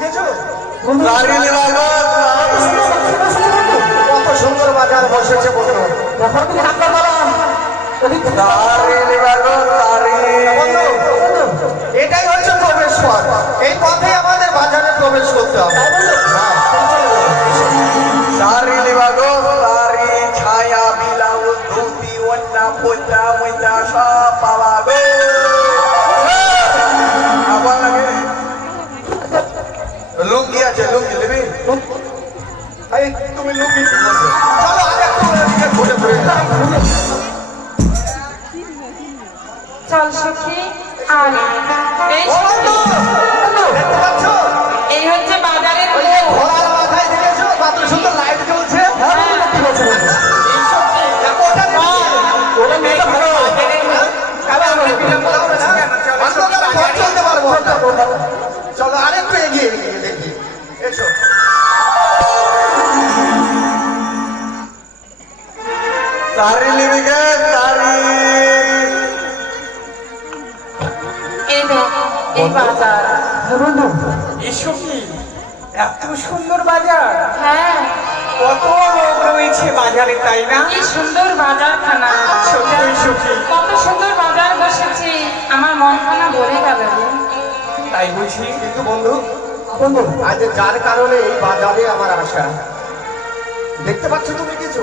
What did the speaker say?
দেখেছো কত সুন্দর বাজার বসেছে বন্ধু। এটাই হচ্ছে প্রবেশ পথ, এই পথে আমাদের বাজারে প্রবেশ করতে হবে। ছায়া বিলাউল ধুতি ওন্না পোচা মইচা সব পাওয়া গো। আবার লাগে লুঙ্গি আছে, লুঙ্গি নেবি? এই তুমি লুঙ্গি কি করবে? চলো আরেকটু এদিকে ঘুরে ঘুরে যাই। চল সখী আর এই ও বন্ধু, দেখতে পাচ্ছ? এই হচ্ছে বাজারের ওই যে ঘোড়ার মাথায় দেখেছো কত সুন্দর লাইট জ্বলছে? দেখো, ওটা দেখো। অন্ধকারে পথ চলতে পারবো না। চলো আরেকটু এগিয়ে গিয়ে দেখি। এসো। তারি নিবি গে? তারি এই দেখ এই বাজার। এসো কি এত সুন্দর বাজার, হ্যাঁ কত লোক রয়েছে বাজারে, তাই না? কি সুন্দর বাজারখানা, সত্যি সত্যি কত সুন্দর বাজার বসেছে, আমার মনখানা ভরে গেল রে। তাই বুঝি। কিন্তু বন্ধু, আজ যার কারণে এই বাজারে আমার আশা, দেখতে পাচ্ছ তুমি কিছু?